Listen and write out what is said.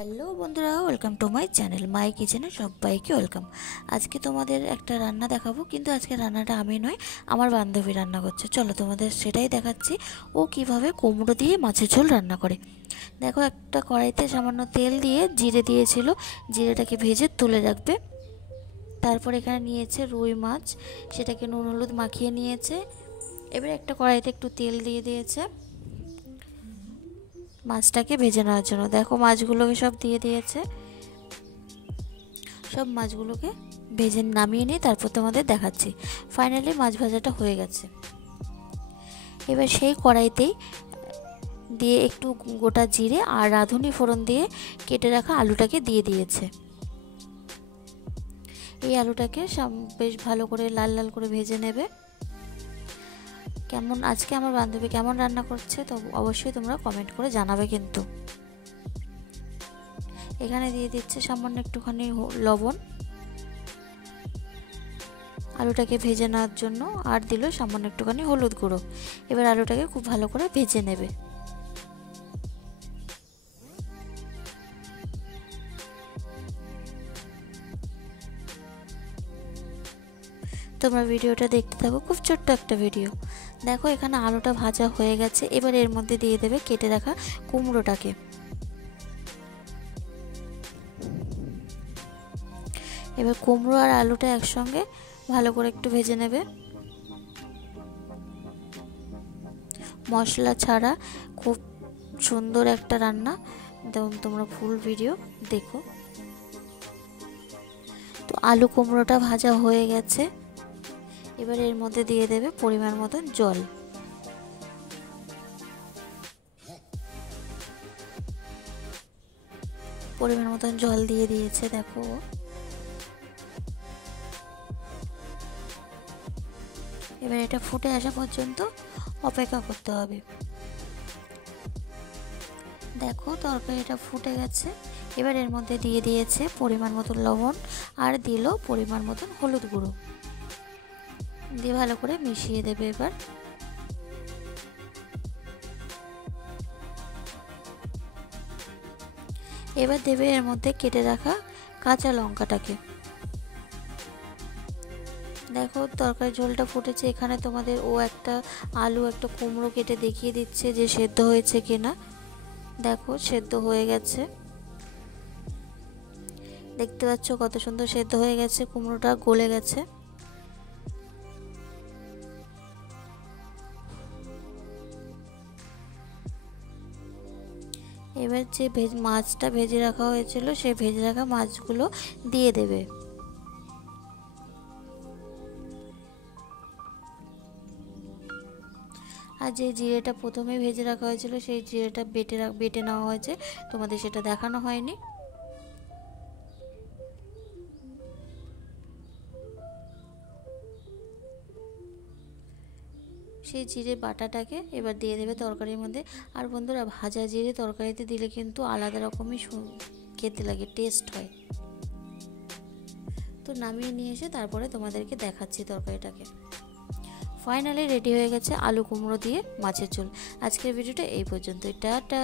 Hello বন্ধুরা, welcome to my channel my কিচেনে সবাইকে ওয়েলকাম। আজকে তোমাদের একটা রান্না দেখাবো, কিন্তু আজকে রান্নাটা আমি নয়, আমার বান্ধবী রান্না করছে। চলো তোমাদের সেটাই দেখাচ্ছি, ও কিভাবে কুমড়ো দিয়ে মাছের ঝোল রান্না করে। দেখো, একটা কড়াইতে সামান্য তেল দিয়ে জিরে দিয়েছিল, জিরেটাকে ভেজে তুলে রাখবে। তারপর এখানে নিয়েছে রুই মাছ, সেটাকে নুন হলুদ মাখিয়ে নিয়েছে। এবার একটা কড়াইতে একটু তেল দিয়ে দিয়েছে মাছটাকে ভেজে নেওয়ার জন্য। দেখো, মাছগুলোকে সব দিয়ে দিয়েছে। সব মাছগুলোকে ভেজে নামিয়ে নিয়ে তারপর তোমাদের দেখাচ্ছি। ফাইনালি মাছ ভাজাটা হয়ে গেছে। এবার সেই কড়াইতেই দিয়ে একটু গোটা জিরে আর রাঁধুনি ফোড়ন দিয়ে কেটে রাখা আলুটাকে দিয়ে দিয়েছে। এই আলুটাকে বেশ ভালো করে লাল লাল করে ভেজে নেবে। আজকে আমার বান্ধবী কেমন রান্না করছে তো অবশ্যই তোমরা কমেন্ট করে জানাবে। কিন্তু এখানে দিয়ে দিচ্ছে সামান্য একটুখানি লবণ আলুটাকে ভেজে নেওয়ার জন্য, আর দিল সামান্য একটুখানি হলুদ গুঁড়ো। এবার আলুটাকে খুব ভালো করে ভেজে নেবে। তোমরা ভিডিওটা দেখতে থাকো, খুব ছোট্ট একটা ভিডিও। দেখো, এখানে আলুটা ভাজা হয়ে গেছে। এবার এর মধ্যে দিয়ে দেবে কেটে রাখা কুমড়োটাকে। এবার কুমড়ো আর আলুটা একসঙ্গে ভালো করে একটু ভেজে নেবে। মশলা ছাড়া খুব সুন্দর একটা রান্না, তোমরা ফুল ভিডিও দেখো। তো আলু কুমড়োটা ভাজা হয়ে গেছে। এবার এর মধ্যে দিয়ে দেবে পরিমাণ মতন জল। পরিমাণ মতন জল দিয়ে দিয়েছে। দেখো, এবার এটা ফুটে আসা পর্যন্ত অপেক্ষা করতে হবে। দেখো, তরকারিটা ফুটে গেছে। এবার এর মধ্যে দিয়ে দিয়েছে পরিমাণ মতন লবণ আর দিল পরিমাণ মতন হলুদ গুঁড়ো দিয়ে ভালো করে মিশিয়ে দেবে। এবার দেবে এর মধ্যে কেটে রাখা কাঁচা লঙ্কাটাকে। দেখো, তরকারি ঝোলটা ফুটেছে। এখানে তোমাদের ও একটা আলু একটা কুমড়ো কেটে দেখিয়ে দিচ্ছে যে সেদ্ধ হয়েছে কিনা। দেখো, সেদ্ধ হয়ে গেছে। দেখতে পাচ্ছ কত সুন্দর সেদ্ধ হয়ে গেছে, কুমড়োটা গলে গেছে। এবার যে মাছটা ভেজে রাখা হয়েছিল সেই ভেজে রাখা মাছগুলো দিয়ে দেবে। আর যে জিরেটা প্রথমে ভেজে রাখা হয়েছিল সেই জিরেটা বেটে নেওয়া হয়েছে, তোমাদের সেটা দেখানো হয়নি। সেই জিরে বাটাটাকে এবার দিয়ে দেবে তরকারির মধ্যে। আর বন্ধুরা, ভাজা জিরে তরকারিতে দিলে কিন্তু আলাদা রকমই খেতে লাগে, টেস্ট হয়। তো নামিয়ে নিয়ে এসে তারপরে তোমাদেরকে দেখাচ্ছি তরকারিটাকে। ফাইনালি রেডি হয়ে গেছে আলু কুমড়ো দিয়ে মাছের ঝোল। আজকের ভিডিওটা এই পর্যন্তই। টাটা।